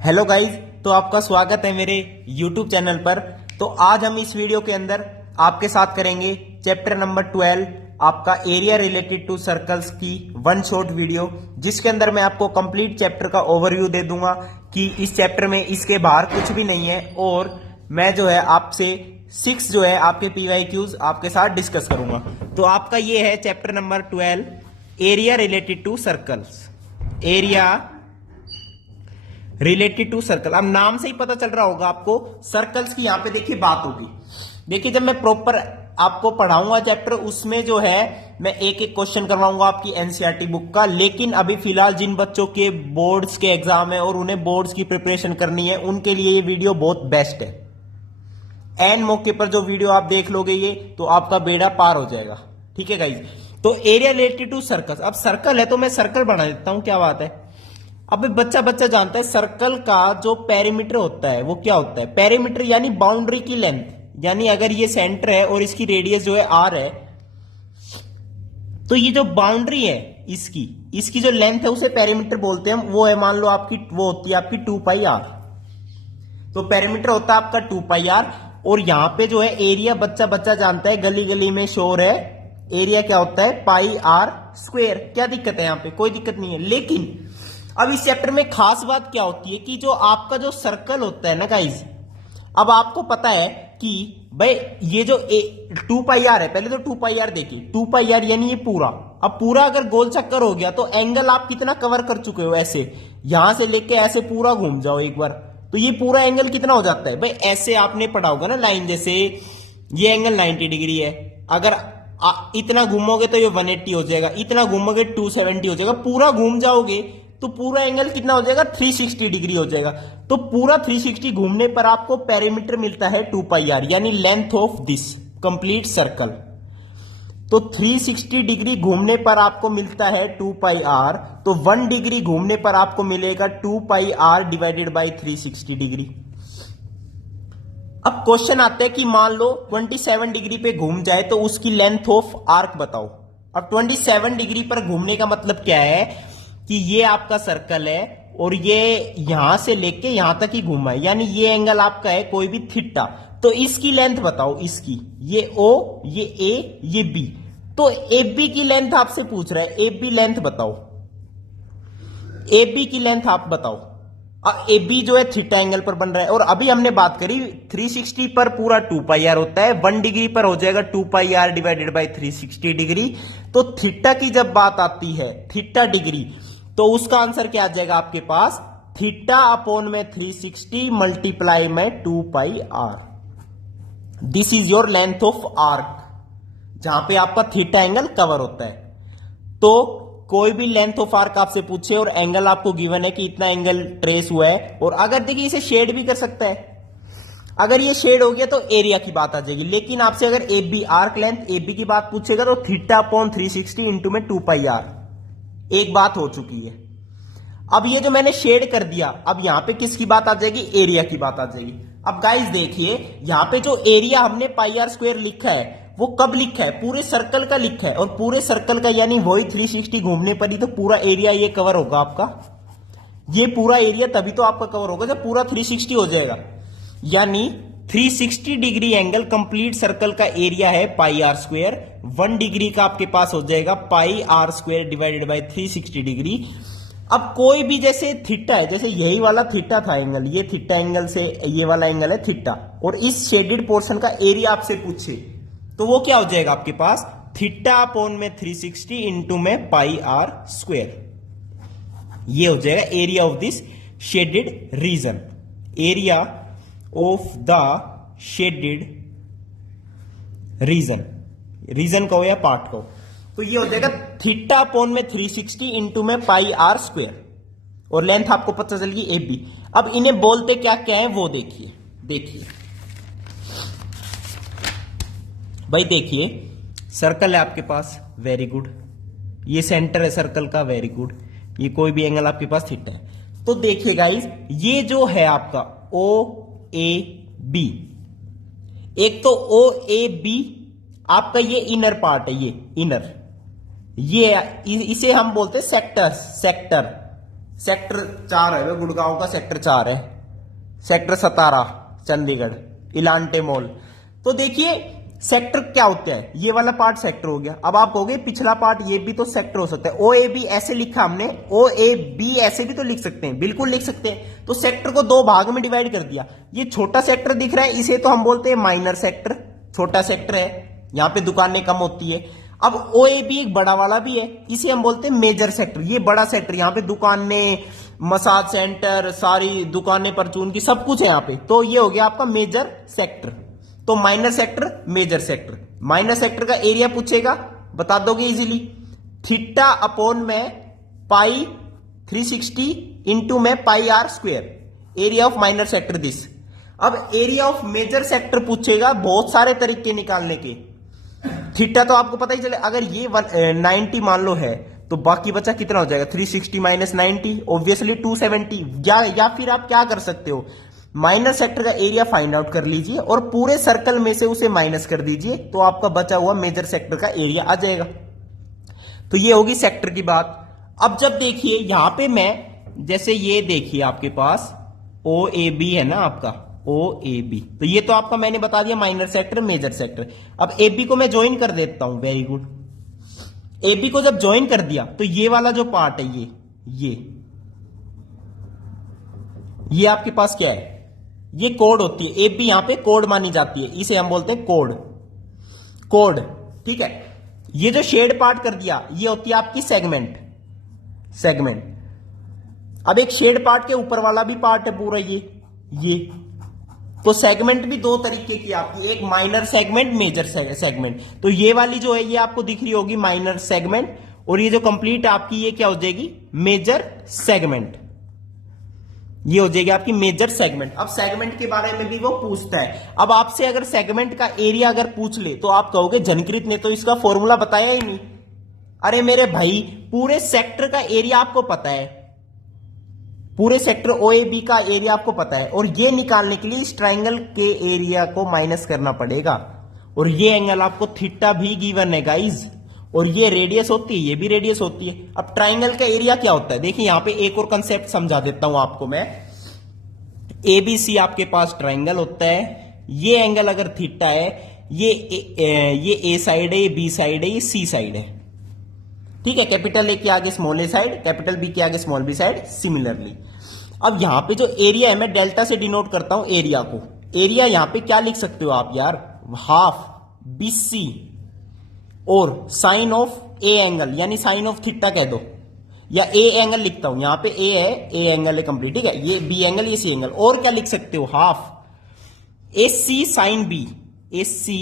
Hello guys, तो आपका स्वागत है मेरे यूट्यूब चैनल पर। तो आज हम इस वीडियो के अंदर आपके साथ करेंगे चैप्टर नंबर 12 आपका एरिया रिलेटेड टू सर्कल्स की वन शॉट वीडियो, जिसके अंदर मैं आपको कंप्लीट चैप्टर का ओवरव्यू दे दूंगा कि इस चैप्टर में इसके बाहर कुछ भी नहीं है। और मैं जो है आपसे 6 जो है आपके PYQs आपके साथ डिस्कस करूंगा। तो आपका ये है chapter number 12 area related to circles. Area related to circle, अब नाम से ही पता चल रहा होगा आपको सर्कल्स की यहाँ पे देखिए बात होगी। देखिए जब मैं प्रॉपर आपको पढ़ाऊंगा चैप्टर, उसमें जो है मैं एक एक क्वेश्चन करवाऊंगा आपकी एनसीईआरटी बुक का। लेकिन अभी फिलहाल जिन बच्चों के बोर्ड्स के एग्जाम है और उन्हें बोर्ड्स की प्रिपरेशन करनी है, उनके लिए ये वीडियो बहुत बेस्ट है। एन मौके पर जो वीडियो आप देख लोगे ये, तो आपका बेड़ा पार हो जाएगा। ठीक है गाइज। तो एरिया रिलेटेड टू सर्कल्स, अब सर्कल है तो मैं सर्कल बना देता हूं, क्या बात है। अब बच्चा जानता है सर्कल का जो पेरीमीटर होता है वो क्या होता है। पेरीमीटर यानी बाउंड्री की लेंथ, यानी अगर ये सेंटर है और इसकी रेडियस जो है r है, तो ये जो बाउंड्री है इसकी जो लेंथ है उसे पेरीमीटर बोलते हैं हम। वो है मान लो आपकी, वो होती है आपकी 2 पाई r। तो पेरीमीटर होता है आपका 2 पाई r। और यहां पे जो है एरिया बच्चा जानता है, गली गली में शोर है, एरिया क्या होता है पाई r स्क्वायर। क्या दिक्कत है यहाँ पे, कोई दिक्कत नहीं है। लेकिन अब इस चैप्टर में खास बात क्या होती है कि जो आपका जो सर्कल होता है ना गाइज, अब आपको पता है कि भाई ये जो 2 पाई आर है, पहले तो 2 पाई आर देखिए, 2 पाई आर यानी ये पूरा। अब पूरा अगर गोल चक्कर हो गया तो एंगल आप कितना कवर कर चुके हो। ऐसे यहां से लेके ऐसे पूरा घूम जाओ एक बार, तो ये पूरा एंगल कितना हो जाता है भाई। ऐसे आपने पढ़ा होगा ना लाइन, जैसे ये एंगल 90 डिग्री है, अगर इतना घूमोगे तो ये 180 हो जाएगा, इतना घूमोगे 270 हो जाएगा, पूरा घूम जाओगे तो पूरा एंगल कितना हो जाएगा 360 डिग्री हो जाएगा। तो पूरा 360 घूमने पर आपको पेरीमीटर मिलता है 2 पाई आर, यानी length of this complete circle. तो 360 डिग्री घूमने पर आपको मिलता है 2 पाई आर, तो 1 डिग्री घूमने पर आपको मिलेगा 2 pi R divided by 360 degree. अब क्वेश्चन आता है कि मान लो 27 डिग्री पे घूम जाए तो उसकी लेंथ ऑफ आर्क बताओ। अब 27 डिग्री पर घूमने का मतलब क्या है कि ये आपका सर्कल है और ये यहां से लेके यहां तक ही घूमा है, यानी ये एंगल आपका है कोई भी थीटा। तो इसकी लेंथ बताओ, इसकी, ये O, ये A, ये B। तो AB की लेंथ आपसे पूछ रहा है, AB लेंथ बताओ, AB की लेंथ आप बताओ। AB जो है थीटा एंगल पर बन रहा है। और अभी हमने बात करी 360 पर पूरा 2 पाई आर होता है, 1 डिग्री पर हो जाएगा 2 pi R divided by 360 degree. तो थीटा की जब बात आती है, थीटा डिग्री, तो उसका आंसर क्या आ जाएगा आपके पास, थीटा अपॉन में 360 मल्टीप्लाई में 2 pi R. This is your length of arc, जहां पे आपका थीटा एंगल कवर होता है। तो कोई भी लेंथ ऑफ आर्क आपसे पूछे और एंगल आपको गिवन है कि इतना एंगल ट्रेस हुआ है, और अगर देखिए इसे शेड भी कर सकता है, अगर ये शेड हो गया तो एरिया की बात आ जाएगी। लेकिन आपसे अगर AB आर्क लेंथ AB की बात पूछेगा तो थीटा अपॉन 360 इंटू में 2 पाई आर, एक बात हो चुकी है। अब ये जो मैंने शेड कर दिया, अब यहां पे किसकी बात आ जाएगी, एरिया की बात आ जाएगी। अब गाइस देखिए यहां पे जो एरिया हमने पाई आर स्क्वायर लिखा है वो कब लिखा है, पूरे सर्कल का लिखा है। और पूरे सर्कल का यानी वही 360 घूमने पर ही तो पूरा एरिया ये कवर होगा आपका। ये पूरा एरिया तभी तो आपका कवर होगा जब पूरा 360 हो जाएगा। यानी 360 डिग्री एंगल कंप्लीट सर्कल का एरिया है पाई आर स्क्वायर। 1 डिग्री का आपके पास हो जाएगा pi R square divided by 360 degree. अब कोई भी जैसे थीटा है, जैसे यही वाला थीटा था एंगल, ये थीटा एंगल से ये वाला एंगल है थीटा, और इस शेडेड पोर्शन का एरिया आपसे पूछे तो वो क्या हो जाएगा आपके पास, थीटा अपॉन में 360 इंटू में पाई आर स्क्वायर। ये हो जाएगा area of this shaded region, area of the shaded region, region कहो या पार्ट कहो। तो ये हो जाएगा थीटा अपॉन में 360 इंटू में पाई आर स्क्वायर, और लेंथ आपको पता चल गई AB। अब इन्हें बोलते क्या क्या है वो देखिए। देखिए भाई, देखिए सर्कल है आपके पास, वेरी गुड, ये सेंटर है सर्कल का, वेरी गुड, ये कोई भी एंगल आपके पास थीटा है। तो देखिए गाइस, ये जो है आपका OAB, एक तो OAB आपका ये इनर पार्ट है, ये इनर, ये इसे हम बोलते हैं सेक्टर, सेक्टर 4 है, गुड़गांव का सेक्टर 4 है, सेक्टर 17 चंडीगढ़, इलांटे मॉल। तो देखिए सेक्टर क्या होता है, ये वाला पार्ट सेक्टर हो गया। अब आप कहोगे पिछला पार्ट ये भी तो सेक्टर हो सकता है, ओ ए बी ऐसे लिखा हमने, ओ ए बी ऐसे भी तो लिख सकते हैं, बिल्कुल लिख सकते हैं। तो सेक्टर को दो भाग में डिवाइड कर दिया। ये छोटा सेक्टर दिख रहा है, इसे तो हम बोलते हैं माइनर सेक्टर, छोटा सेक्टर है, यहां पे दुकानें कम होती है। अब ओ ए बी एक बड़ा वाला भी है, इसे हम बोलते हैं मेजर सेक्टर, ये बड़ा सेक्टर, यहां पे दुकानें, मसाज सेंटर, सारी दुकानें, परचून की सब कुछ है यहां पे। तो ये हो गया आपका मेजर सेक्टर। तो minor sector, major sector. Minor sector का एरिया पूछेगा, बता दोगे इजीली, थीटा अपॉन में पाई 360 इंटू में pi R square, area of minor sector this. अब एरिया ऑफ मेजर सेक्टर पूछेगा, बहुत सारे तरीके निकालने के। थीटा तो आपको पता ही चले, अगर ये 90 मान लो है तो बाकी बचा कितना हो जाएगा, 360 माइनस 90 ऑब्वियसली 270। या फिर आप क्या कर सकते हो, माइनर सेक्टर का एरिया फाइंड आउट कर लीजिए और पूरे सर्कल में से उसे माइनस कर दीजिए, तो आपका बचा हुआ मेजर सेक्टर का एरिया आ जाएगा। तो ये होगी सेक्टर की बात। अब जब देखिए यहां पे मैं, जैसे ये देखिए आपके पास ओ ए बी है ना आपका, ओ ए बी, तो ये तो आपका मैंने बता दिया माइनर सेक्टर, मेजर सेक्टर। अब ए बी को मैं ज्वाइन कर देता हूं, वेरी गुड। ए बी को जब ज्वाइन कर दिया तो ये वाला जो पार्ट है, ये आपके पास क्या है, ये कोड होती है, ए बी यहां पे कोड मानी जाती है, इसे हम बोलते हैं कोड, ठीक है। ये जो शेड पार्ट कर दिया ये होती है आपकी सेगमेंट। अब एक शेड पार्ट के ऊपर वाला भी पार्ट है पूरा ये तो सेगमेंट भी दो तरीके की आपकी, एक माइनर सेगमेंट, मेजर सेगमेंट। तो ये वाली जो है ये आपको दिख रही होगी माइनर सेगमेंट, और ये जो कंप्लीट आपकी ये क्या हो जाएगी, मेजर सेगमेंट। ये हो जाएगी आपकी मेजर सेगमेंट। अब सेगमेंट के बारे में भी वो पूछता है। अब आपसे अगर सेगमेंट का एरिया अगर पूछ ले तो आप कहोगे जनकृत ने तो इसका फॉर्मूला बताया ही नहीं। अरे मेरे भाई, पूरे सेक्टर का एरिया आपको पता है, पूरे सेक्टर ओ ए बी का एरिया आपको पता है, और ये निकालने के लिए इस ट्राइंगल के एरिया को माइनस करना पड़ेगा। और ये एंगल आपको थीटा भी गिवन है गाइज, और ये रेडियस होती है, ये भी रेडियस होती है। अब ट्राइंगल का एरिया क्या होता है, देखिए यहां पे एक और कंसेप्ट समझा देता हूं आपको मैं। एबीसी आपके पास ट्राइंगल होता है, ये एंगल अगर थीटा है, ये ए साइड है, ये बी साइड है, ये सी साइड है, ठीक है। कैपिटल ए के आगे स्मॉल ए साइड, कैपिटल बी के आगे स्मॉल बी साइड, सिमिलरली। अब यहां पे जो एरिया है मैं डेल्टा से डिनोट करता हूं एरिया को। एरिया यहां पे क्या लिख सकते हो आप यार, हाफ बीसी और साइन ऑफ ए एंगल, यानी साइन ऑफ थीटा कह दो, या ए एंगल लिखता हूं, यहां पे ए है, ए एंगल है कंप्लीट, ठीक है। ये बी एंगल, ये सी एंगल, और क्या लिख सकते हो, हाफ ए सी साइन बी, ए सी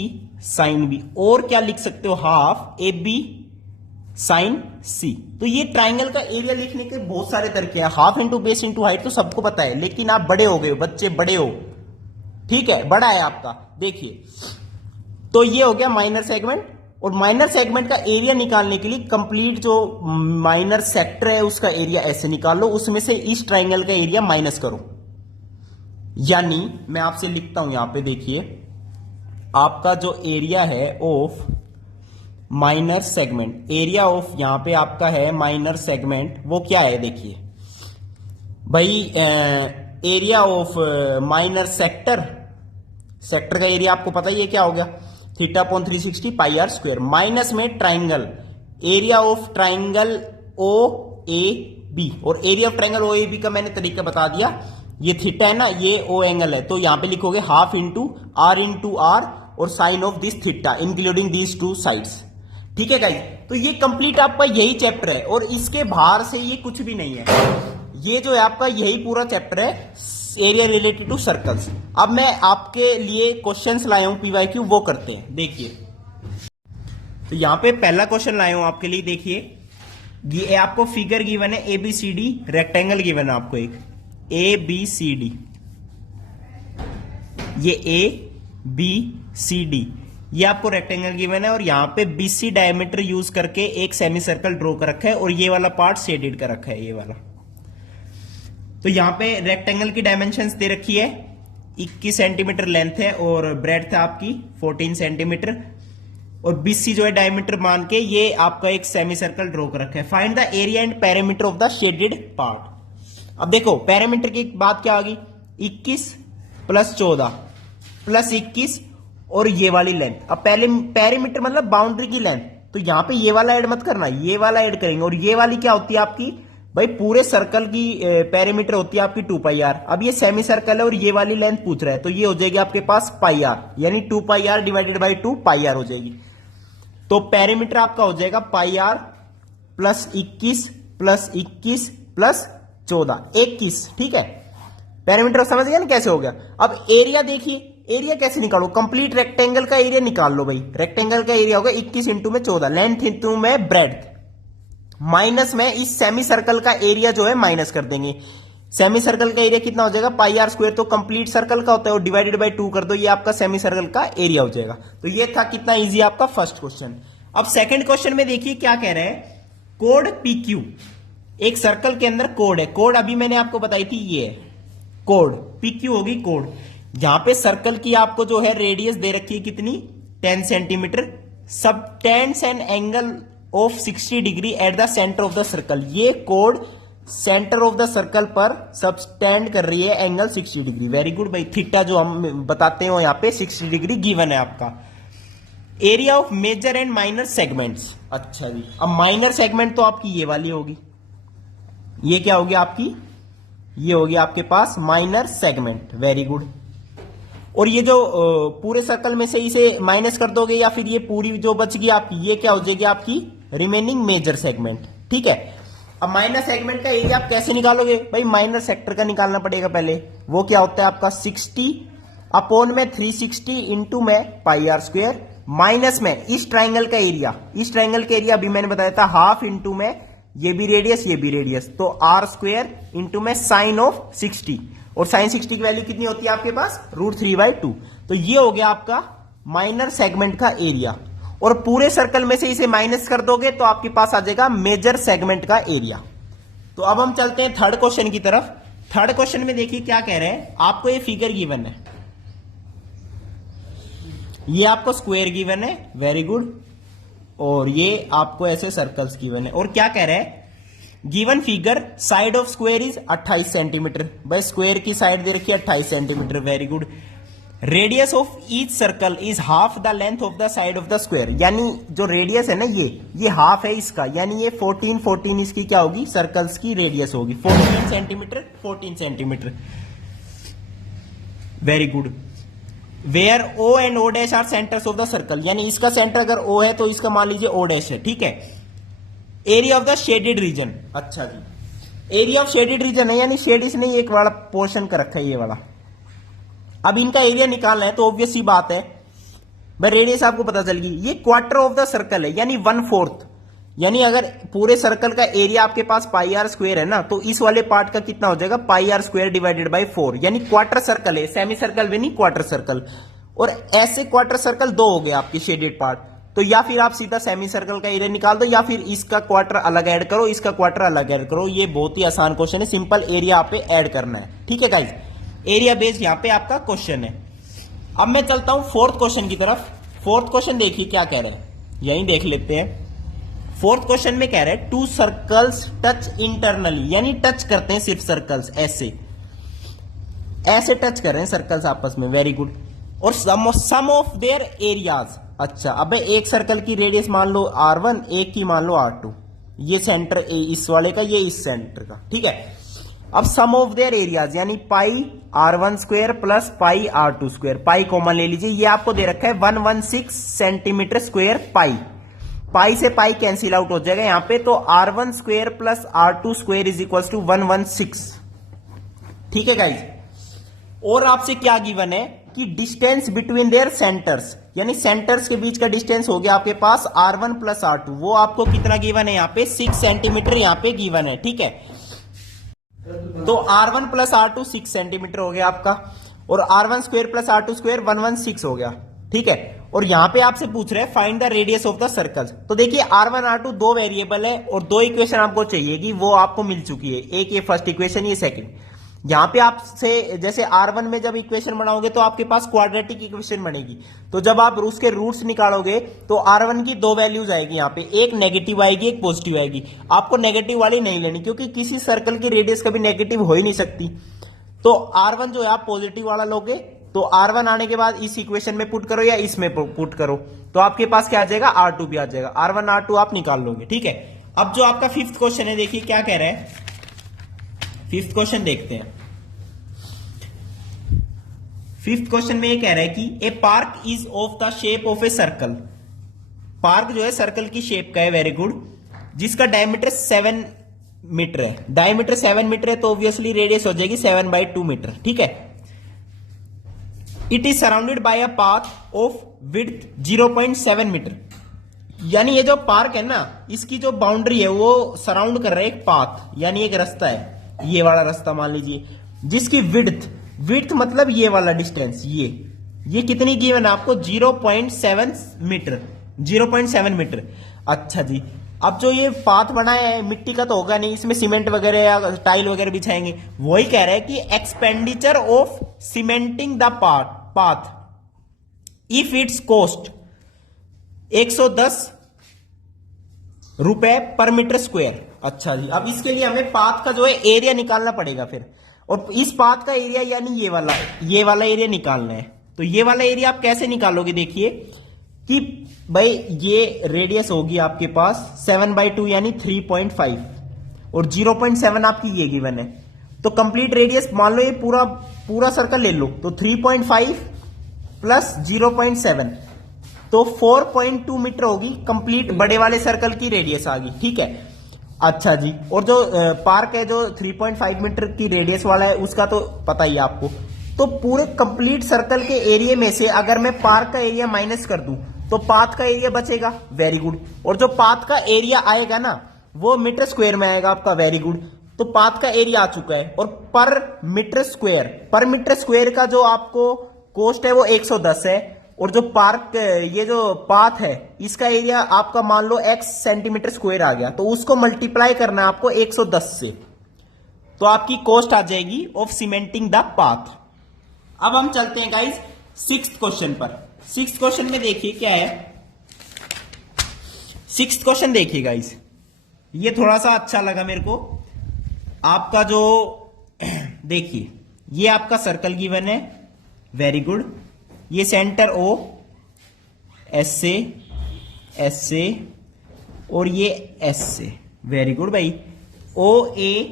साइन बी, और क्या लिख सकते हो, हाफ ए बी साइन सी। तो ये ट्राइंगल का एरिया लिखने के बहुत सारे तरीके हैं। Half into base into height तो सबको पता है, लेकिन आप बड़े हो गए हो, बच्चे बड़े हो, ठीक है, बड़ा है आपका। देखिए तो ये हो गया माइनर सेगमेंट, और माइनर सेगमेंट का एरिया निकालने के लिए कंप्लीट जो माइनर सेक्टर है उसका एरिया ऐसे निकाल लो, उसमें से इस ट्राइंगल का एरिया माइनस करो। यानी मैं आपसे लिखता हूं यहां पे, देखिए आपका जो एरिया है of minor segment, area of यहां पे आपका है माइनर सेगमेंट, वो क्या है, देखिए भाई, area of minor sector, sector का एरिया आपको पता ही है क्या हो गया, theta upon 360 pi R square, minus में triangle, area of triangle O A B, और area of triangle O A B का मैंने तरीका बता दिया। ये थीटा है ना, ये ओ एंगल है, तो यहां पे लिखोगे हाफ इंटू आर और sine of this theta including these two sides, ठीक है गाइस। तो ये कंप्लीट आपका यही चैप्टर है, और इसके बाहर से ये कुछ भी नहीं है। ये जो है आपका यही पूरा चैप्टर है, एरिया रिलेटेड टू सर्कल्स। अब मैं आपके लिए क्वेश्चंस लाया हूं पीवाईक्यू, वो करते हैं। देखिए तो यहां पे पहला क्वेश्चन लाया हूं आपके लिए, देखिए ये आपको फिगर गिवन है, ABCD रेक्टेंगल गिवन है आपको, एक ABCD, ये ABCD, ये आपको रेक्टेंगल गिवन है, और यहां पे BC डायमीटर यूज करके एक सेमी सर्कल ड्रॉ कर रखा है, और ये वाला पार्ट शेडेड कर रखा है, ये वाला। तो यहां पे रेक्टेंगल की डायमेंशंस दे रखी है, 21 सेंटीमीटर लेंथ है, और ब्रेड्थ है आपकी 14 सेंटीमीटर, और BC जो है डायमीटर मान के ये आपका एक सेमी सर्कल ड्रॉ कर रखा है। Find the area and perimeter of the shaded part. अब देखो पैरामीटर की बात क्या आ गई, 21 प्लस 14 प्लस 21 और ये वाली लेंथ। अब पहले पैरामीटर मतलब बाउंड्री की लेंथ, तो यहां पे ये वाला ऐड मत करना, ये वाला ऐड करेंगे। और ये वाली क्या होती है आपकी भाई, पूरे सर्कल की पैरामीटर होती है आपकी 2 पाई आर। अब ये सेमी सर्कल है और ये वाली लेंथ पूछ रहा है, तो ये हो जाएगी आपके पास पाई आर, यानी 2 pi R divided by 2 pi R हो जाएगी। तो पैरामीटर आपका हो जाएगा pi R plus 21 plus 21 plus 14, 21। ठीक है, पैरामीटर समझ गया ना कैसे हो गया। अब एरिया देखिए, एरिया कैसे निकालो, कंप्लीट रेक्टेंगल का एरिया निकाल लो भाई। रेक्टेंगल का एरिया होगा 21 इंटू में 14, लेंथ इंटू में ब्रेड्थ, माइनस में इस सेमी सर्कल का एरिया जो है माइनस कर देंगे। सेमी सर्कल का एरिया कितना हो जाएगा, पाई आर स्क्वायर, तो कंप्लीट सर्कल का होता है, और डिवाइडेड बाय 2 कर दो, ये आपका सेमी सर्कल का एरिया हो जाएगा। तो ये था कितना इजी आपका फर्स्ट क्वेश्चन। अब सेकंड क्वेश्चन में देखिए क्या कह रहे हैं, कोड PQ, एक सर्कल के अंदर कोड है। कोड अभी मैंने आपको बताई थी, ये है कोड, PQ होगी कोड। जहां पे सर्कल की आपको जो है रेडियस दे रखी है कितनी, 10 centimetre, subtends an angle of 60 degree at the centre of the circle. ये कोड सेंटर ऑफ द सर्कल पर सबस्टैंड कर रही है एंगल 60 डिग्री। वेरी गुड भाई, थीटा जो हम बताते हो यहां पे 60 डिग्री गिवन है आपका। Area of major and minor segments, अच्छा जी। अब माइनर सेगमेंट तो आपकी ये वाली होगी, ये क्या होगी आपकी, ये होगी आपके पास माइनर सेगमेंट। Very good. और ये जो पूरे सर्कल में से इसे माइनस कर दोगे, या फिर ये पूरी जो बच गई आपकी, ये क्या हो जाएगी आपकी रिमेनिंग मेजर सेगमेंट। ठीक है, अब माइनर सेगमेंट का एरिया आप कैसे निकालोगे भाई, माइनर सेक्टर का निकालना पड़ेगा पहले। वो क्या होता है आपका 60 अपॉन में 360 इंटू में पाई आर स्क्वायर, माइनस में इस ट्राइंगल का एरिया, इस ट्राइंगल का एरिया अभी मैंने बताया था हाफ इंटू में ये भी रेडियस ये भी रेडियस, तो आर स्क्वायर इंटू में साइन ऑफ 60, और साइन 60 की वैल्यू कितनी होती है आपके पास, √3/2। तो ये हो गया आपका माइनर सेगमेंट का एरिया। और पूरे सर्कल में से इसे माइनस कर दोगे तो आपके पास आ जाएगा मेजर सेगमेंट का एरिया। तो अब हम चलते हैं थर्ड क्वेश्चन की तरफ। थर्ड क्वेश्चन में देखिए क्या कह रहे हैं, आपको ये फिगर गिवन है, ये आपको स्क्वायर गिवन है, वेरी गुड, और ये आपको ऐसे सर्कल्स गिवन है। और क्या कह रहे हैं, given figure side of square is 28 centimetre, भाई स्क्वायर की साइड दे रखी है 28 centimetre, very good. Radius of each circle is half the length of the side of the square, यानी जो रेडियस है ना ये हाफ है इसका, यानी ये 14 इसकी क्या होगी, सर्कल्स की रेडियस होगी 14 centimetre 14 centimetre, very good. Where O and O dash are centres of the circle, यानी इसका सेंटर अगर O है तो इसका मान लीजिए O डैश है। ठीक है, area of the shaded reason, अच्छा जी, एरिया ऑफ शेडेड रीजन है, यानी शेड इसने एक वाला पोर्शन कर रखा है ये वाला। अब इनका एरिया निकालना है तो ऑब्वियस सी बात है भाई, रेडियस आपको पता चल गई, ये क्वार्टर ऑफ द सर्कल है, यानी 1/4, यानी अगर पूरे सर्कल का एरिया आपके पास पाई आर स्क्वायर है ना, तो इस वाले पार्ट का कितना हो जाएगा, pi R square divided by 4, यानी क्वार्टर सर्कल है, सेमी सर्कल भी नहीं, क्वार्टर सर्कल। और ऐसे क्वार्टर सर्कल 2 हो गए आपके शेडेड पार्ट, तो या फिर आप सीधा सेमी सर्कल का एरिया निकाल दो, या फिर इसका क्वार्टर अलग ऐड करो, इसका क्वार्टर अलग ऐड करो। ये बहुत ही आसान क्वेश्चन है, सिंपल एरिया आप पे ऐड करना है। ठीक है गाइज, एरिया बेस्ड यहां पे आपका क्वेश्चन है। अब मैं चलता हूं फोर्थ क्वेश्चन की तरफ। फोर्थ क्वेश्चन देखिए क्या कह रहे हैं, यही देख लेते हैं। फोर्थ क्वेश्चन में कह रहे हैं 2 सर्कल्स टच इंटरनली, यानी टच करते हैं सिर्फ सर्कल्स, ऐसे ऐसे टच कर रहे हैं सर्कल्स आपस में, वेरी गुड। और सम ऑफ देयर एरियाज, अच्छा अब एक सर्कल की रेडियस मान लो R1, एक की मान लो R2, ये सेंटर इस वाले का, ये इस सेंटर का। ठीक है, अब सम ऑफ देयर एरियाज यानी पाई R1 square plus pi R2 square, pi common ले लीजिए, ये आपको दे रखा है 116 सेंटीमीटर स्क्वायर पाई, पाई से पाई कैंसिल आउट हो जाएगा यहां पे, तो R1 square plus R2 square is equal to 116। ठीक है गाइज, और आपसे क्या गिवन है कि डिस्टेंस बिटवीन देयर सेंटर्स, यानी सेंटर्स के बीच का डिस्टेंस हो गया आपके पास R1 प्लस R2, वो आपको कितना गिवन है यहाँ पे 6 सेंटीमीटर यहाँ पे गिवन है। ठीक है, तो R1 प्लस R2 6 सेंटीमीटर हो गया आपका, और R1 square plus R2 square 116 हो गया। ठीक है, और यहां पे आपसे पूछ रहे हैं find the radius of the circle. तो देखिए R1 R2 2 वेरिएबल है और 2 इक्वेशन आपको चाहिए कि वो आपको मिल चुकी है, एक ये फर्स्ट इक्वेशन, ये सेकंड। यहां पे आपसे जैसे R1 में जब इक्वेशन बनाओगे तो आपके पास क्वाड्रेटिक इक्वेशन बनेगी, तो जब आप उसके रूट्स निकालोगे तो R1 की दो वैल्यूज आएगी, यहाँ पे एक नेगेटिव आएगी एक पॉजिटिव आएगी। आपको नेगेटिव वाली नहीं लेनी क्योंकि किसी सर्कल की रेडियस कभी नेगेटिव हो ही नहीं सकती। तो R1 जो है आप पॉजिटिव वाला लोगे, तो R1 आने के बाद इस इक्वेशन में पुट करो या इसमें पुट करो, तो आपके पास क्या आ जाएगा, R2 भी आ जाएगा। R1 R2 आप निकाल लोगे, ठीक है। अब जो आपका फिफ्थ क्वेश्चन है, देखिए क्या कह रहा है। फिफ्थ क्वेश्चन देखते हैं। फिफ्थ क्वेश्चन में ये कह रहा है कि a park is of the shape of a circle. Park जो है सर्कल की शेप का है, वेरी गुड, जिसका डायमीटर 7 मीटर है। डायमीटर 7 मीटर है तो ऑब्वियसली रेडियस हो जाएगी 7/2 मीटर, ठीक है। It is surrounded by a path of width 0.7 metre. यानी ये जो पार्क है ना, इसकी जो बाउंड्री है वो सराउंड कर रहा है एक पाथ, यानी एक रास्ता है, ये वाला रास्ता मान लीजिए, जिसकी विड्थ मतलब ये वाला डिस्टेंस, ये कितनी गिवन है आपको, 0.7 मीटर, 0.7 मीटर। अच्छा जी, अब जो ये पाथ बनाया है मिट्टी का तो होगा नहीं, इसमें सीमेंट वगैरह या टाइल वगैरह बिछाएंगे। वही कह रहा है कि expenditure of cementing the path if it's cost 110 रुपए पर मीटर स्क्वायर। अच्छा जी, अब इसके लिए हमें पाथ का जो है एरिया निकालना पड़ेगा फिर, और इस पाथ का एरिया यानी ये वाला एरिया निकालना है। तो ये वाला एरिया आप कैसे निकालोगे, देखिए कि भाई ये रेडियस होगी आपके पास 7/2 यानी 3.5 और 0.7 आपकी ये गिवन है। तो कंप्लीट रेडियस मान लो ये पूरा सर्कल ले लो, तो 3.5 प्लस 0.7 तो 4.2 मीटर होगी कंप्लीट बड़े वाले सर्कल की रेडियस आ गई, ठीक है। अच्छा जी, और जो पार्क है जो 3.5 मीटर की रेडियस वाला है उसका तो पता ही है आपको। तो पूरे कंप्लीट सर्कल के एरिया में से अगर मैं पार्क का एरिया माइनस कर दूं तो पाथ का एरिया बचेगा, वेरी गुड। और जो पाथ का एरिया आएगा ना वो मीटर स्क्वायर में आएगा आपका, वेरी गुड। तो पाथ का एरिया आ चुका है, और पर मीटर स्क्वायर का जो आपको कॉस्ट है वो 110 है, और जो पार्क ये जो पाथ है इसका एरिया आपका मान लो x सेंटीमीटर स्क्वायर आ गया, तो उसको मल्टीप्लाई करना है आपको 110 से, तो आपकी कॉस्ट आ जाएगी ऑफ सीमेंटिंग द पाथ। अब हम चलते हैं गाइस सिक्स्थ क्वेश्चन पर। सिक्स्थ क्वेश्चन में देखिए क्या है। सिक्स्थ क्वेश्चन देखिए गाइस, ये थोड़ा सा अच्छा लगा मेरे को। आपका जो देखिए ये आपका सर्कल गिवन है, वेरी गुड। ये सेंटर O एस से और ये S से, वेरी गुड भाई। OABP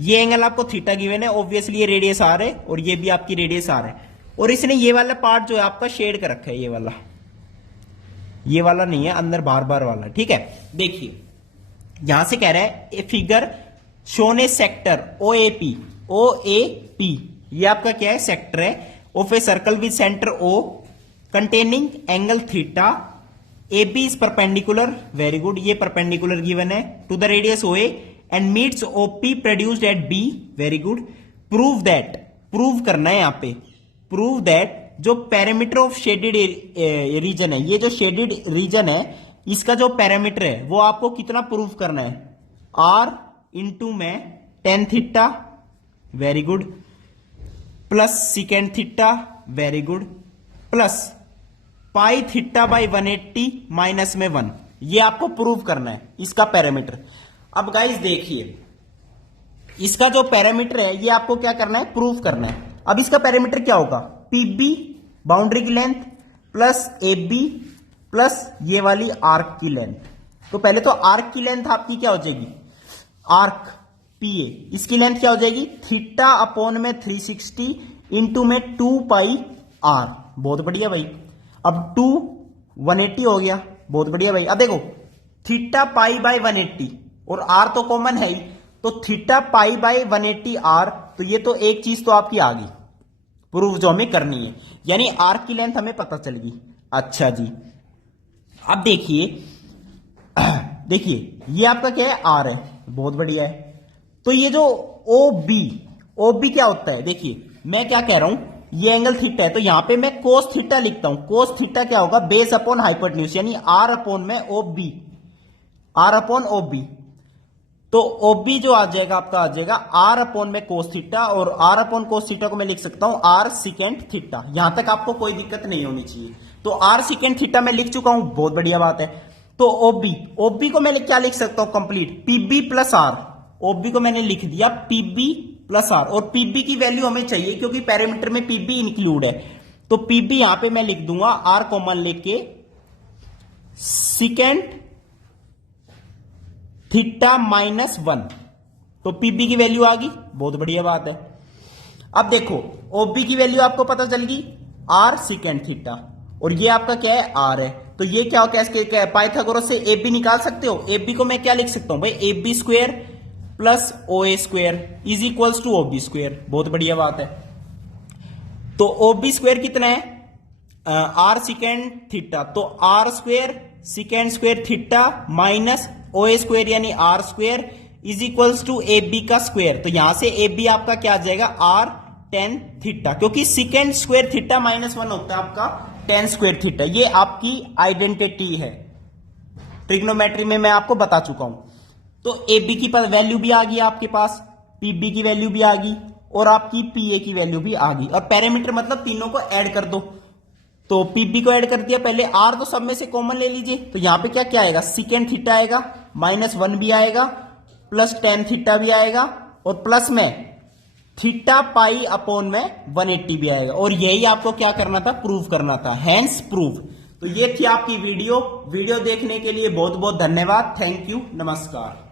ये एंगल आपको थीटा गिवन है, ऑब्वियसली ये रेडियस आर है और ये भी आपकी रेडियस आर है। और इसने ये वाला पार्ट जो है आपका शेड कर रखा है, ये वाला नहीं है, अंदर बार वाला, ठीक है। देखिए यहां से कह रहा है a figure shown a sector OAP ये आपका क्या है, सेक्टर है of a circle with centre O containing angle theta. AB is perpendicular, very good, ये परपेंडिकुलर गिवन है to the radius OA and meets OP produced at B, very good. Prove करना है यहाँ पे, प्रूव दैट जो parameter of shaded region है, ये जो शेडेड रीजन है इसका जो पैरामीटर है वो आपको कितना प्रूव करना है, R इंटू में tan theta, very good, plus secant theta, very good, plus pi theta by 180 minus में 1, ये आपको प्रूव करना है इसका पैरामीटर। अब गाइस देखिए इसका जो पैरामीटर है ये आपको क्या करना है, प्रूव करना है। अब इसका पैरामीटर क्या होगा, PB बाउंड्री की लेंथ प्लस AB प्लस ये वाली आर्क की लेंथ। तो पहले तो आर्क की लेंथ आपकी क्या हो जाएगी, आर्क PA, इसकी लेंथ क्या हो जाएगी, थीटा अपॉन में 360 इंटू में 2 पाई R, बहुत बढ़िया भाई। अब 2 180 हो गया, बहुत बढ़िया भाई। अब देखो थीटा पाई बाई 180 और R तो कॉमन है ही, तो थीटा पाई बाई 180 R, तो ये तो एक चीज तो आपकी आ गई प्रूफ जो हमें करनी है, यानी आर्क की लेंथ हमें पता चल गई। अच्छा जी, अब देखिए ये आपका क्या है, R है, बहुत बढ़िया है। तो ये जो OB क्या होता है, देखिए मैं क्या कह रहा हूं, ये एंगल थीटा है तो यहां पे मैं कोस थीटा लिखता हूं। कोस थीटा क्या होगा, बेस अपॉन हाइपोटेन्यूज, यानी R अपॉन में OB, R अपॉन OB। तो ओबी जो आ जाएगा आपका आ जाएगा आर अपॉन में कोस थीटा, और आर अपॉन कोस थीटा को मैं लिख सकता हूं आर सिकेंड थीटा। यहां तक आपको कोई दिक्कत नहीं होनी चाहिए। तो आर सिकेंड थीटा मैं लिख चुका हूं, बहुत बढ़िया बात है। तो ओबी को मैं क्या लिख सकता हूं कंप्लीट, पीबी प्लस आर। ओबी को मैंने लिख दिया पीबी प्लस आर, और पीबी की वैल्यू हमें चाहिए क्योंकि पैरामीटर में पीबी इंक्लूड है। तो पीबी यहां पे मैं लिख दूंगा आर कॉमन लेके सिकेंड थीटा माइनस 1। तो पीबी की वैल्यू आ गई, बहुत बढ़िया बात है। अब देखो ओबी की वैल्यू आपको पता चल गई आर सिकेंड थीटा, और ये आपका क्या है आर है। तो ये क्या कैसे क्या है, पाइथागोरस से ए बी निकाल सकते हो। ए बी को मैं क्या लिख सकता हूं भाई, A B square plus O A square is equals to O B square, बहुत बढ़िया बात है। तो ओ बी स्क्वेयर कितना है, आर सिकेंड थीटा, तो R square secant square theta minus O A square यानी R square is equals to A B का स्क्वेयर। तो यहां से ए बी आपका क्या आ जाएगा आर टेन थीटा, क्योंकि सिकेंड स्क्वेयर थीटा माइनस 1 होता है आपका टेन स्क्वेयर थीटा। ये आपकी आइडेंटिटी है, ट्रिग्नोमेट्री में मैं आपको बता चुका हूं। तो ए बी की वैल्यू भी आ गई आपके पास, पीबी की वैल्यू भी आ गई, और आपकी पीए की वैल्यू भी आ गई। और पैरामीटर मतलब तीनों को ऐड कर दो। तो पीबी को ऐड कर दिया, पहले आर तो सब में से कॉमन ले लीजिए। तो यहां पे क्या क्या आएगा, सिकेंड थीटा आएगा, माइनस 1 भी आएगा, प्लस टेन थीटा भी आएगा, और प्लस में थीटा पाई अपॉन में 180 भी आएगा। और यही आपको क्या करना था, प्रूव करना था, हैंस प्रूव। तो ये थी आपकी वीडियो देखने के लिए बहुत बहुत धन्यवाद। थैंक यू, नमस्कार।